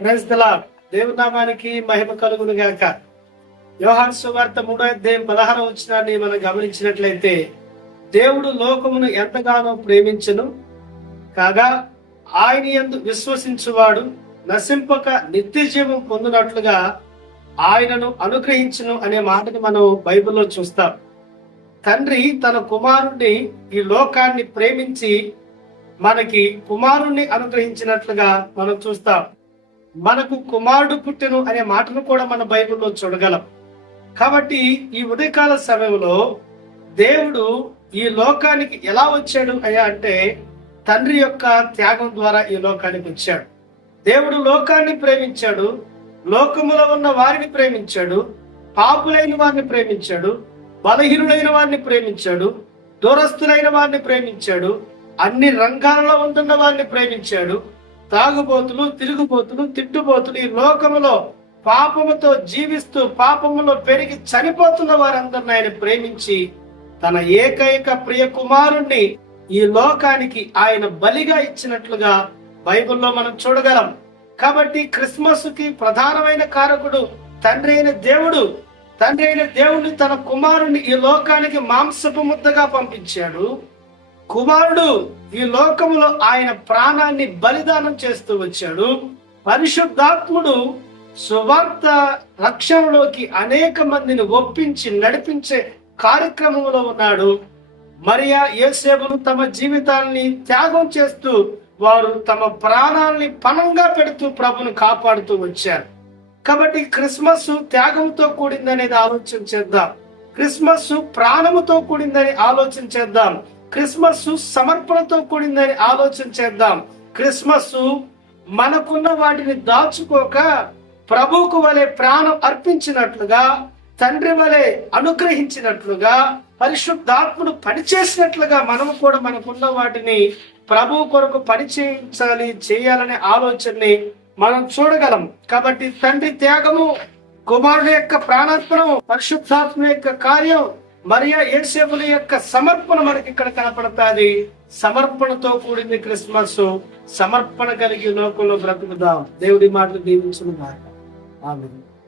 Praise the lord. దేవుని నామానికి మహిమ కలుగును గాక. యోహాను సువార్త 3వ అధ్యాయం 16వ వచనాన్ని మనం గమనించినట్లయితే, దేవుడు లోకమును ఎంతగానో ప్రేమించెను కాగా ఆయన యందు విశ్వసించువాడు నశింపక నిత్య జీవం పొందినట్లుగా ఆయనను అనుగ్రహించును అనే మాటని మనం బైబిల్లో చూస్తాం. తండ్రి తన కుమారుణ్ణి ఈ లోకాన్ని ప్రేమించి మనకి కుమారుణ్ణి అనుగ్రహించినట్లుగా మనం చూస్తాం. మనకు కుమారుడు పుట్టెను అనే మాటను కూడా మన బైబిల్లో చూడగలం. కాబట్టి ఈ ఉదయకాల సమయంలో దేవుడు ఈ లోకానికి ఎలా వచ్చాడు అయ్యా అంటే, తండ్రి యొక్క త్యాగం ద్వారా ఈ లోకానికి వచ్చాడు. దేవుడు లోకాన్ని ప్రేమించాడు, లోకములో ఉన్న వారిని ప్రేమించాడు, పాపులైన వారిని ప్రేమించాడు, బలహీనులైన వారిని ప్రేమించాడు, దూరస్తులైన వారిని ప్రేమించాడు, అన్ని రంగాలలో ఉంటున్న వారిని ప్రేమించాడు. తాగుబోతులు, తిరుగుబోతులు, తిట్టుబోతులు, ఈ లోకములో పాపముతో జీవిస్తూ పాపములో పెరిగి చనిపోతున్న వారందరిని ఆయన ప్రేమించి తన ఏకైక ప్రియ కుమారుణ్ణి ఈ లోకానికి ఆయన బలిగా ఇచ్చినట్లుగా బైబిల్లో మనం చూడగలం. కాబట్టి క్రిస్మస్ కి ప్రధానమైన కారకుడు తండ్రి అయిన దేవుడు. తండ్రి అయిన దేవుడిని తన కుమారుణ్ణి ఈ లోకానికి మాంసపు ముద్దగా పంపించాడు. కుమారుడు ఈ లోకములో ఆయన ప్రాణాన్ని బలిదానం చేస్తూ వచ్చాడు. పరిశుద్ధాత్ముడు సువార్త రక్షణలోకి అనేక మందిని ఒప్పించి నడిపించే కార్యక్రమంలో ఉన్నాడు. మరియా యోసేపును తమ జీవితాన్ని త్యాగం చేస్తూ వారు తమ ప్రాణాలని పణంగా పెడుతూ ప్రభును కాపాడుతూ వచ్చారు. కాబట్టి క్రిస్మస్ త్యాగంతో కూడిందనేది ఆలోచన చేద్దాం. క్రిస్మస్ ప్రాణముతో కూడిందని ఆలోచన చేద్దాం. క్రిస్మస్ సమర్పణతో కూడిందని ఆలోచన చేద్దాం. క్రిస్మస్ మనకున్న వాటిని దాచుకోక ప్రభువుకు వలె ప్రాణం అర్పించినట్లుగా, తండ్రి వలె అనుగ్రహించినట్లుగా, పరిశుద్ధాత్ముడు పనిచేసినట్లుగా మనము కూడా మనకున్న వాటిని ప్రభువు కొరకు చేయాలనే ఆలోచనని మనం చూడగలం. కాబట్టి తండ్రి త్యాగము, కుమారుడు యొక్క ప్రాణార్పణం, పరిశుద్ధాత్మ యొక్క కార్యం, మరియా యోసేపుల యొక్క సమర్పణ మనకి ఇక్కడ కనపడతాది. సమర్పణతో కూడింది క్రిస్మస్. సమర్పణ కలిగి లోకంలో బ్రతుకుదాం. దేవుడి మాటలు దీవించును గాక. ఆమేన్.